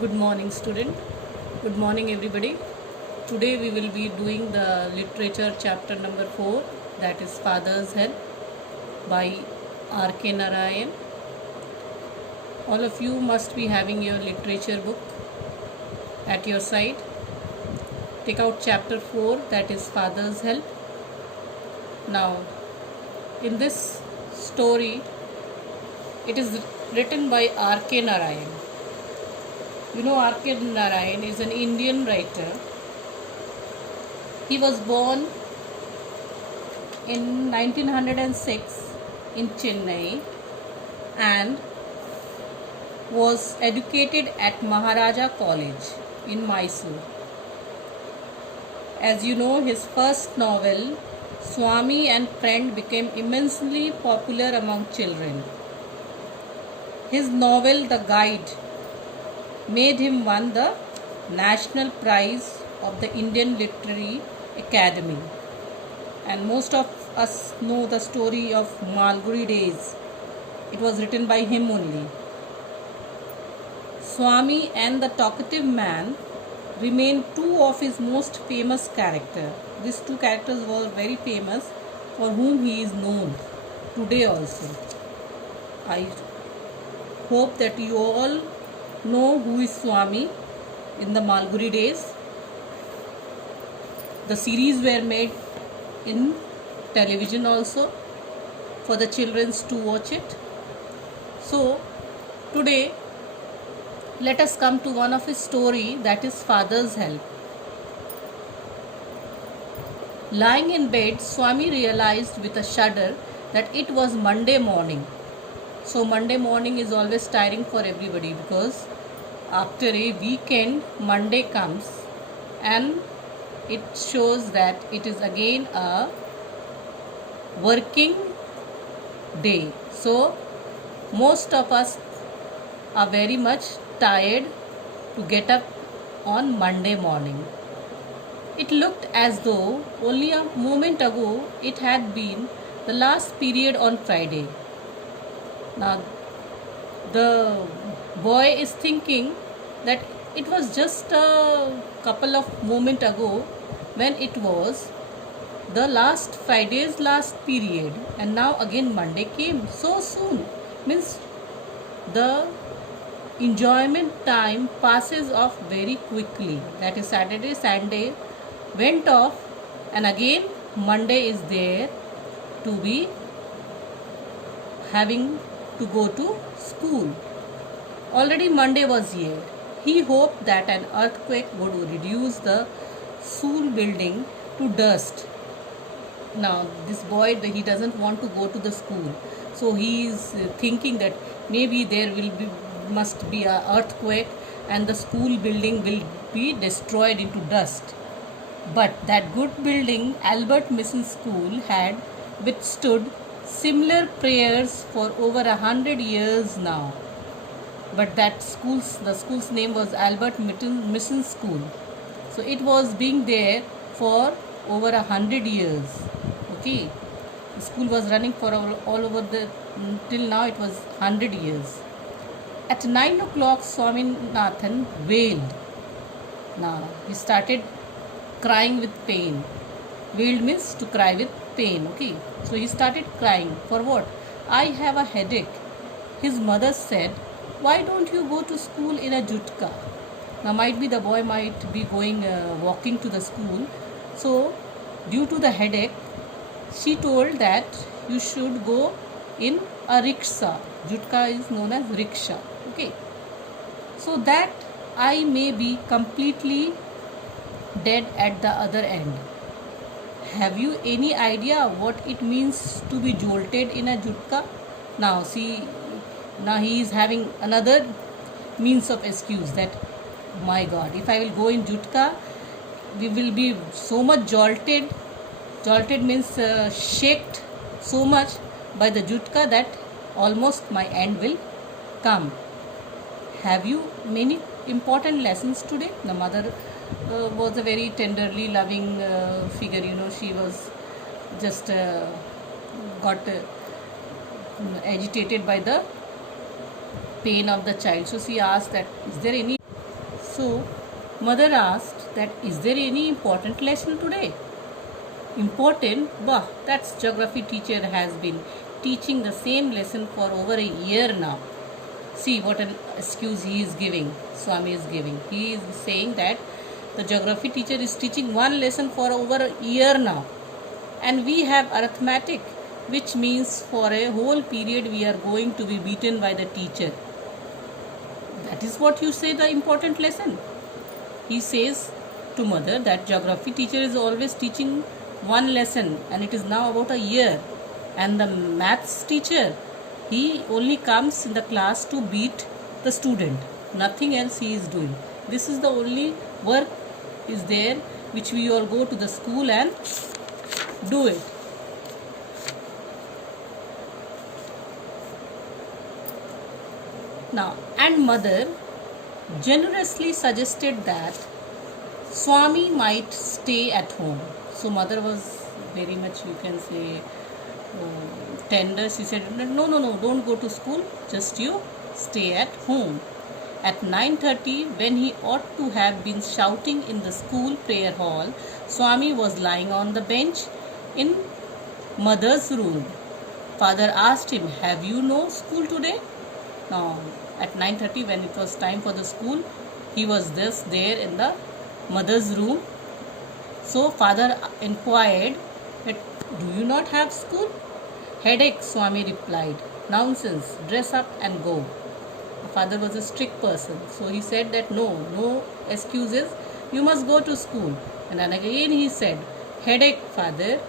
Good morning, student. Good morning, everybody. Today we will be doing the literature chapter number 4, that is Father's Help by R.K. Narayan. All of you must be having your literature book at your side. Take out chapter 4, that is Father's Help. Now, in this story, it is written by R.K. Narayan. You know, R.K. Narayan is an Indian writer. He was born in 1906 in Chennai and was educated at Maharaja College in Mysore. As you know, his first novel, Swami and Friend, became immensely popular among children. His novel, The Guide, made him won the National Prize of the Indian Literary Academy. And most of us know the story of Malgudi Days. It was written by him only. Swami and the Talkative Man remain two of his most famous characters. These two characters were very famous, for whom he is known today also. I hope that you all know who is Swami in the Malgudi Days. The series were made in television also for the children to watch it. So today let us come to one of his story, that is Father's Help. Lying in bed, Swami realized with a shudder that it was Monday morning. So Monday morning is always tiring for everybody, because after a weekend Monday comes and it shows that it is again a working day. So most of us are very much tired to get up on Monday morning. It looked as though only a moment ago it had been the last period on Friday. Now the boy is thinking that it was just a couple of moments ago when it was the last Friday's last period, and now again Monday came so soon. Means the enjoyment time passes off very quickly. That is, Saturday, Sunday went off and again Monday is there to be having to go to school. Already Monday was here. He hoped that an earthquake would reduce the school building to dust. Now this boy, he doesn't want to go to the school, so he is thinking that maybe there must be an earthquake and the school building will be destroyed into dust. But that good building, Albert Mission School, had withstood similar prayers for over 100 years now. But the school's name was Albert Mission School. So it was being there for over 100 years. Okay, the school was running for all over the till now it was 100 years. At 9 o'clock, Swaminathan wailed. Now he started crying with pain. Wailed means to cry with pain. Okay, so he started crying. For what? I have a headache. His mother said, why don't you go to school in a jutka? Now might be the boy might be going walking to the school. So due to the headache, she told that you should go in a rickshaw. Jutka is known as rickshaw. Okay, so that I may be completely dead at the other end. Have you any idea what it means to be jolted in a jutka? Now see, now he is having another means of excuse that, my God, if I will go in jutka, we will be so much jolted. Jolted means shaked so much by the jutka that almost my end will come. Have you many important lessons today? The mother was a very tenderly loving figure. You know, she was just got agitated by the pain of the child. So she asked that, is there any So, mother asked that is there any important lesson today? Important? Bah, that's geography teacher has been teaching the same lesson for over a year now. See what an excuse he is giving, Swami is giving. He is saying that the geography teacher is teaching one lesson for over a year now. And we have arithmetic, which means for a whole period we are going to be beaten by the teacher. That is what you say the important lesson. He says to mother that geography teacher is always teaching one lesson and it is now about a year. And the maths teacher, he only comes in the class to beat the student. Nothing else he is doing. This is the only work is there which we all go to the school and do it. Now, and mother generously suggested that Swami might stay at home. So mother was very much, you can say, tender. She said, no, don't go to school. Just you stay at home. At 9:30, when he ought to have been shouting in the school prayer hall, Swami was lying on the bench in mother's room. Father asked him, have you no school today? Now, at 9:30, when it was time for the school, he was just there in the mother's room. So father inquired, that, do you not have school? Headache, Swami replied. Nonsense, dress up and go. The father was a strict person. So he said that no excuses, you must go to school. And then again he said, headache, father,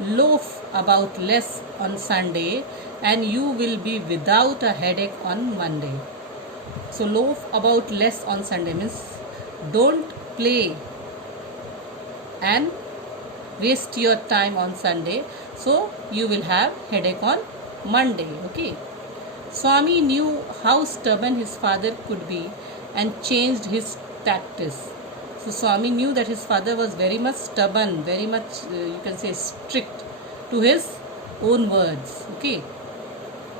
loaf about less on Sunday and you will be without a headache on Monday. So loaf about less on Sunday means don't play and waste your time on Sunday, so you will have headache on Monday. Okay. Swami knew how stubborn his father could be and changed his tactics. So Swami knew that his father was very much stubborn, very much you can say strict to his own words. Okay.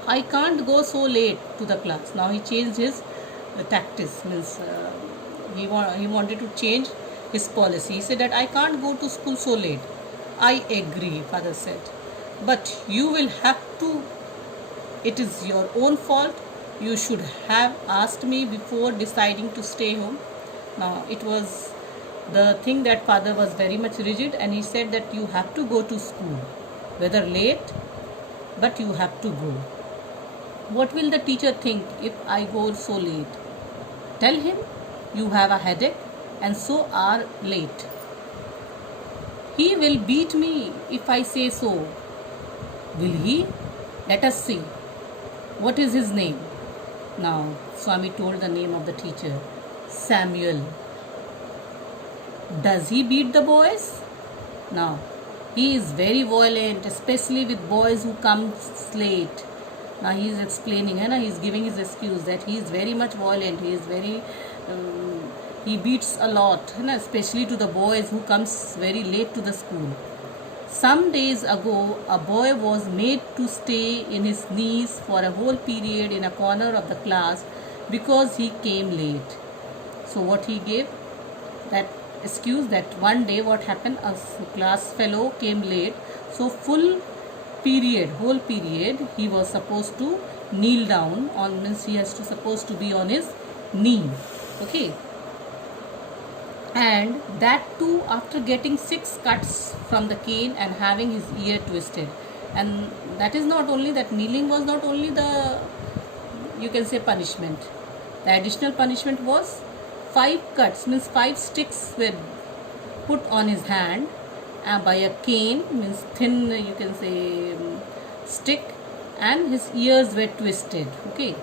I can't go so late to the class. Now he changed his tactics, means he wanted to change his policy. He said that I can't go to school so late. I agree, father said. But you will have to, it is your own fault. You should have asked me before deciding to stay home. Now it was the thing that father was very much rigid and he said that you have to go to school, whether late, but you have to go. What will the teacher think if I go so late? Tell him you have a headache and so are late. He will beat me if I say so. Will he? Let us see. What is his name? Now, Swami told the name of the teacher, Samuel. Does he beat the boys? Now, he is very violent, especially with boys who come late. Now he is explaining, he is giving his excuse that he is very much violent. He is very, he beats a lot, especially to the boys who comes very late to the school. Some days ago, a boy was made to stay in his knees for a whole period in a corner of the class because he came late. So what he gave? That excuse that one day what happened, a class fellow came late. So whole period, he was supposed to kneel down on, means he has to supposed to be on his knee. Okay. And that too after getting 6 cuts from the cane and having his ear twisted. And that is not only that, kneeling was not only the, you can say, punishment. The additional punishment was 5 cuts, means 5 sticks were put on his hand by a cane, means thin, you can say, stick, and his ears were twisted. Okay.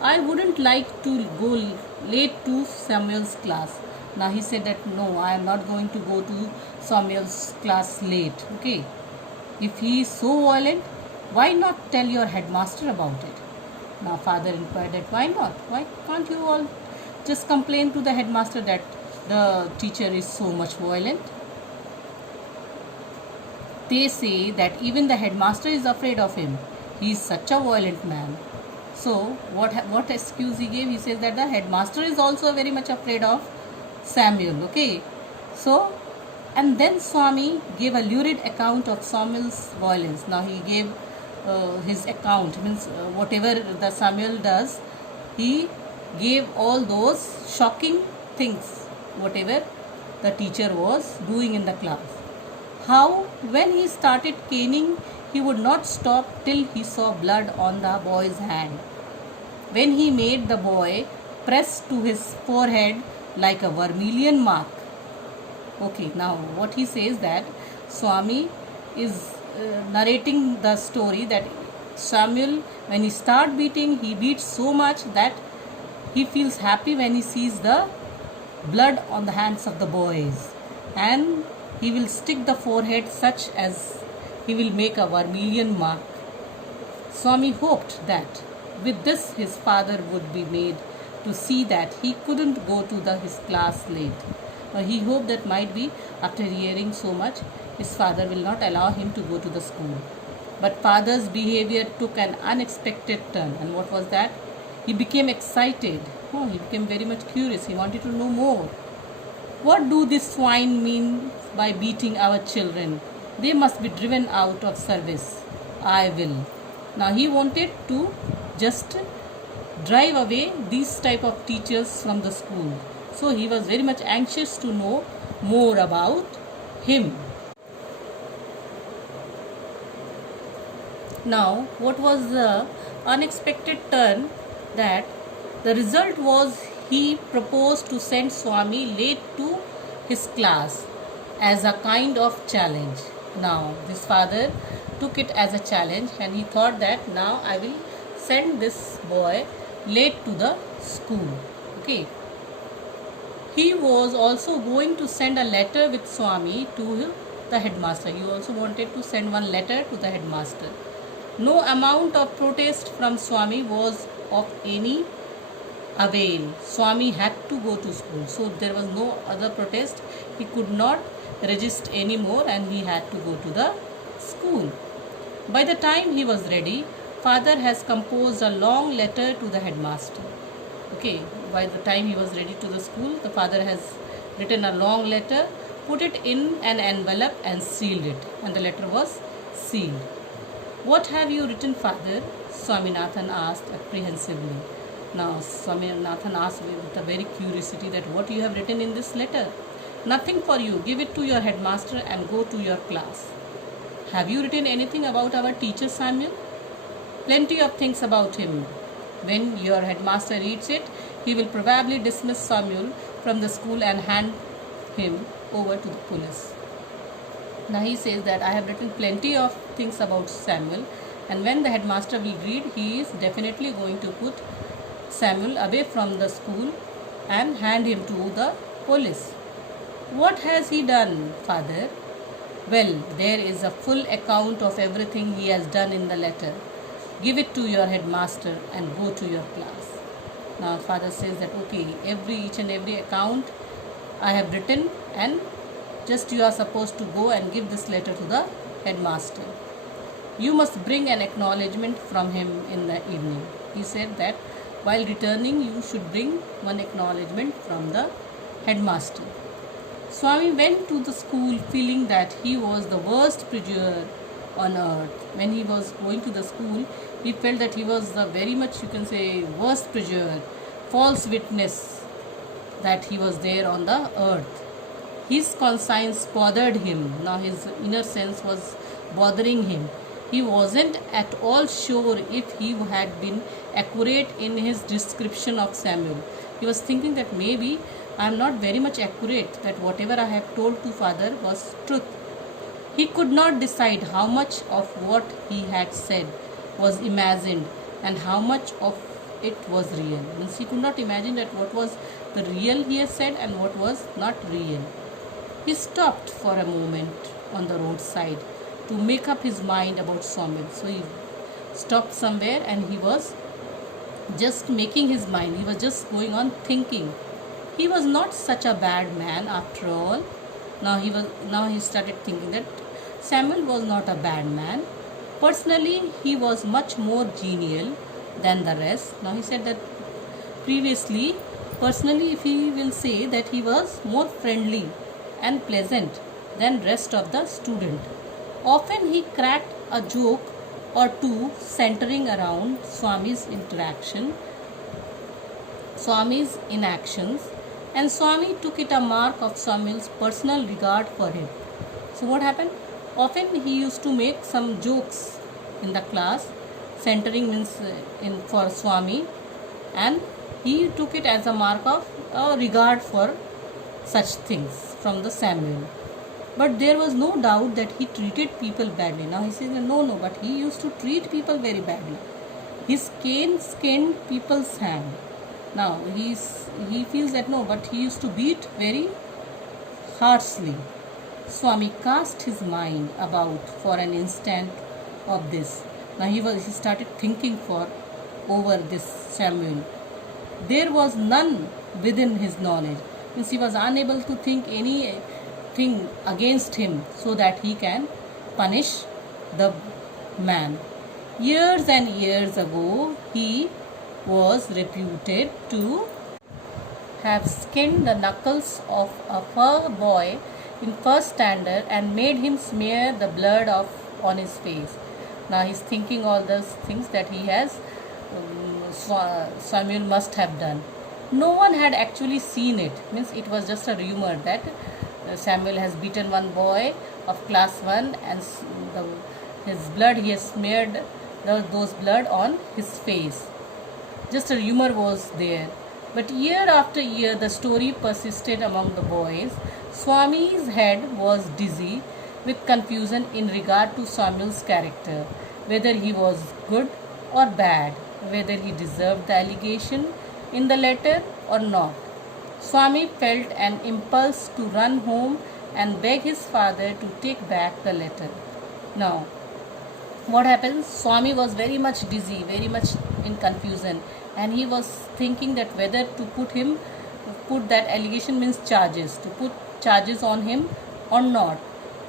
I wouldn't like to go late to Samuel's class. Now he said that no, I am not going to go to Samuel's class late. Okay. If he is so violent, why not tell your headmaster about it? Now father inquired that why not? Why can't you all just complain to the headmaster that the teacher is so much violent? They say that even the headmaster is afraid of him. He is such a violent man. So what excuse he gave? He says that the headmaster is also very much afraid of Samuel. Okay, so and then Swami gave a lurid account of Samuel's violence. Now he gave his account, means whatever the Samuel does, he gave all those shocking things, whatever the teacher was doing in the class. How, when he started caning, he would not stop till he saw blood on the boy's hand. When he made the boy press to his forehead like a vermilion mark. Okay, now what he says that Swami is narrating the story that Samuel, when he start beating, he beats so much that he feels happy when he sees the blood on the hands of the boys, and he will stick the forehead such as he will make a vermilion mark. Swami hoped that with this his father would be made to see that he couldn't go to his class late. He hoped that might be after hearing so much, his father will not allow him to go to the school. But father's behavior took an unexpected turn. And what was that? He became excited. Oh, he became very much curious. He wanted to know more. What do these swine mean by beating our children? They must be driven out of service. I will. Now he wanted to just drive away these type of teachers from the school. So he was very much anxious to know more about him. Now, what was the unexpected turn? That the result was he proposed to send Swami late to his class as a kind of challenge. Now, this father took it as a challenge, and he thought that now I will send this boy late to the school. Okay. He was also going to send a letter with Swami to the headmaster. He also wanted to send one letter to the headmaster. No amount of protest from Swami was of any avail. Swami had to go to school. So there was no other protest. He could not resist anymore, and he had to go to the school. By the time he was ready, father has composed a long letter to the headmaster. Okay, by the time he was ready to the school, the father has written a long letter, put it in an envelope and sealed it. And the letter was sealed. What have you written, father? Swaminathan asked apprehensively. Now Swaminathan asked with a very curiosity that what you have written in this letter? Nothing for you. Give it to your headmaster and go to your class. Have you written anything about our teacher Samuel? Plenty of things about him. When your headmaster reads it, he will probably dismiss Samuel from the school and hand him over to the police. Now he says that I have written plenty of things about Samuel, and when the headmaster will read, he is definitely going to put Samuel away from the school and hand him to the police. What has he done, father? Well, there is a full account of everything he has done in the letter. Give it to your headmaster and go to your class. Now father says that okay, each and every account I have written, and just you are supposed to go and give this letter to the headmaster. You must bring an acknowledgement from him in the evening. He said that while returning you should bring one acknowledgement from the headmaster. Swami went to the school feeling that he was the worst preacher on earth. When he was going to the school, he felt that he was the very much, you can say, worst preacher, false witness, that he was there on the earth. His conscience bothered him. Now his inner sense was bothering him. He wasn't at all sure if he had been accurate in his description of Samuel. He was thinking that maybe I am not very much accurate, that whatever I have told to father was truth. He could not decide how much of what he had said was imagined and how much of it was real. Means he could not imagine that what was the real he has said and what was not real. He stopped for a moment on the roadside to make up his mind about Samuel. So he stopped somewhere and he was just making his mind. He was just going on thinking. He was not such a bad man after all. Now he started thinking that Samuel was not a bad man. Personally, he was much more genial, than the rest. Now he said that previously, personally, if he will say that he was more friendly and pleasant than rest of the student. Often he cracked a joke or two centering around Swami's inactions, and Swami took it a mark of Samuel's personal regard for him. So what happened? Often he used to make some jokes in the class, centering means in for Swami, and he took it as a mark of regard for such things from the Samuel. But there was no doubt that he treated people badly. Now he says, no, but he used to treat people very badly. His cane skinned people's hand. Now he feels that no, but he used to beat very harshly. Swami cast his mind about for an instant of this. Now he started thinking over this Samuel. There was none within his knowledge. Means he was unable to think anything against him so that he can punish the man. Years and years ago, he was reputed to have skinned the knuckles of a poor boy in first standard and made him smear the blood on his face. Now he's thinking all those things that he has Samuel must have done. No one had actually seen it. Means it was just a rumor that Samuel has beaten one boy of class 1 and his blood, he has smeared those blood on his face. Just a rumor was there. But year after year the story persisted among the boys. Swami's head was dizzy with confusion in regard to Samuel's character, whether he was good or bad, whether he deserved the allegation in the letter or not. Swami felt an impulse to run home and beg his father to take back the letter. Now, what happens? Swami was very much dizzy, very much in confusion, and he was thinking that whether to put that allegation means charges, to put charges on him or not.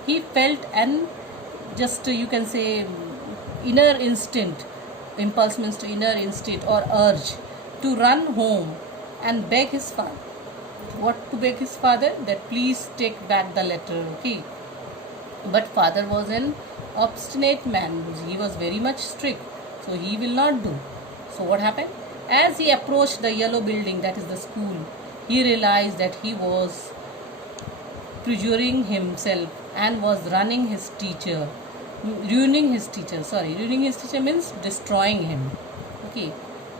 He felt an just you can say inner instinct, impulse means to inner instinct or urge to run home and beg his father. What to beg his father? That please take back the letter, okay? But father was an obstinate man. He was very much strict, so he will not do. So what happened? As he approached the yellow building, that is the school, he realized that he was perjuring himself and was ruining his teacher means destroying him, okay?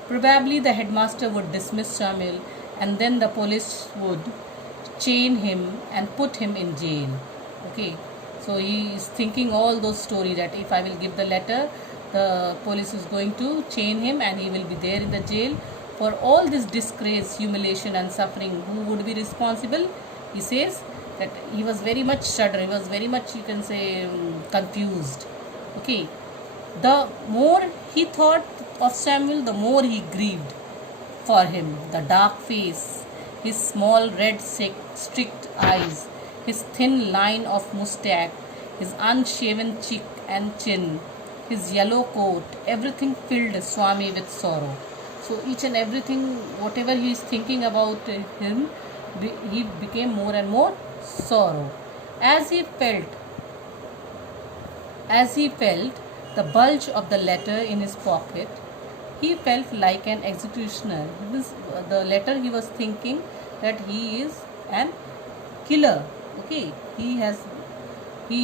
Probably the headmaster would dismiss Samuel and then the police would chain him and put him in jail, okay? So he is thinking all those stories that if I will give the letter, the police is going to chain him and he will be there in the jail for all this disgrace, humiliation and suffering. Who would be responsible? He says that he was very much shudder, he was very much, you can say, confused, okay? The more he thought of Samuel, the more he grieved for him. The dark face, his small red strict eyes, his thin line of moustache, his unshaven cheek and chin, his yellow coat, everything filled Swami with sorrow. So each and everything, whatever he is thinking about him, he became more and more sorrow. As he felt the bulge of the letter in his pocket, he felt like an executioner. The letter he was thinking that he is an killer, okay? He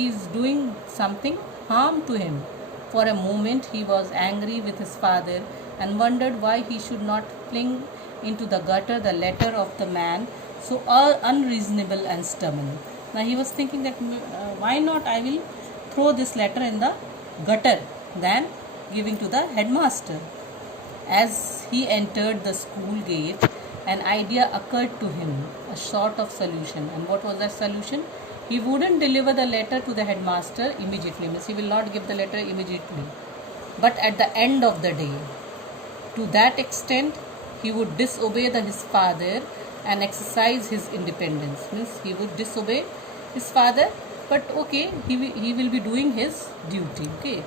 is doing something harm to him. For a moment he was angry with his father and wondered why he should not fling into the gutter the letter of the man so unreasonable and stubborn. Now he was thinking that why not I will throw this letter in the gutter than giving to the headmaster. As he entered the school gate, an idea occurred to him, a sort of solution. And what was that solution? He wouldn't deliver the letter to the headmaster immediately, means he will not give the letter immediately, but at the end of the day. To that extent, he would disobey his father and exercise his independence. Means he would disobey his father, but okay, he will be doing his duty, okay?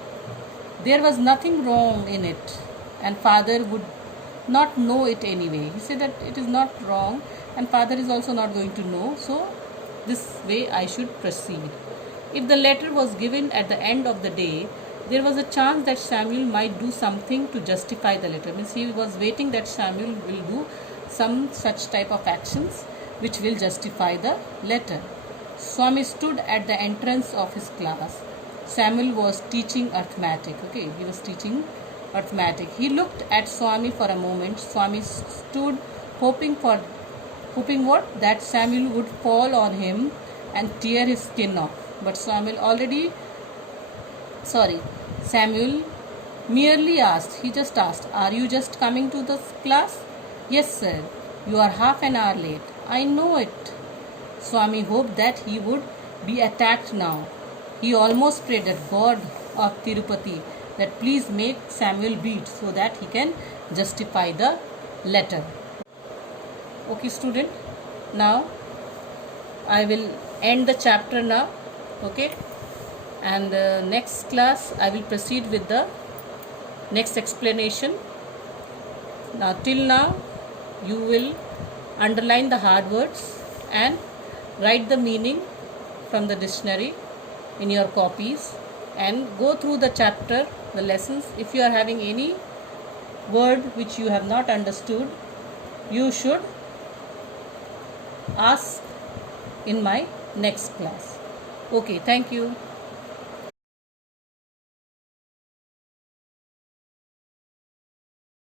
There was nothing wrong in it, and father would not know it anyway. He said that it is not wrong and father is also not going to know, so this way I should proceed. If the letter was given at the end of the day, there was a chance that Samuel might do something to justify the letter. Means he was waiting that Samuel will do some such type of actions which will justify the letter. Swami stood at the entrance of his class. Samuel was teaching arithmetic. Okay, he was teaching arithmetic. He looked at Swami for a moment. Swami stood hoping what? That Samuel would fall on him and tear his skin off. But Samuel merely asked, he just asked, "Are you just coming to the class?" "Yes, sir." "You are half an hour late." "I know it." Swami hoped that he would be attacked now. He almost prayed that God of Tirupati that please make Samuel beat so that he can justify the letter. Okay, student. Now I will end the chapter now. Okay, and next class I will proceed with the next explanation. Now till now you will underline the hard words and write the meaning from the dictionary in your copies and go through the chapter, the lessons. If you are having any word which you have not understood, you should ask in my next class. Okay, thank you.